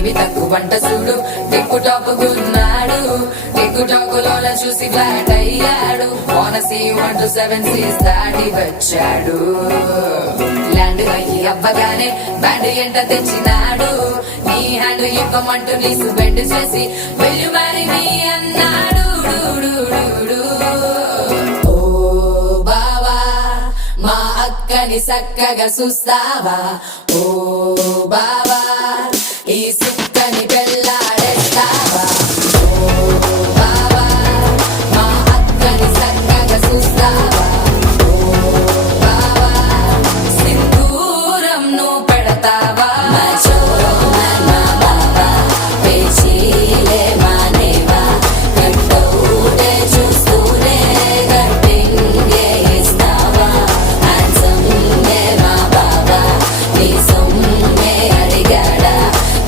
ఇవి తక్కువ వంట చూడు టిక్కు టాప్ గున్నాడు టిక్కు టాక్ లోన చూసి ఫ్లాట్ అయ్యాడు ఓనసి 1 to 7 సీస్ దాటి వచ్చాడు ల్యాండ్ అయ్యి అవ్వగానే బ్యాండ్ ఎంట తెచ్చినాడు నీ హ్యాండ్ ఇవ్వమంటూ నీసు బెండ్ చేసి వెళ్ళు మరి నీ అన్నాడు ఓ బావా మా అక్కని చక్కగా చూస్తావా ఓ బావా ఈ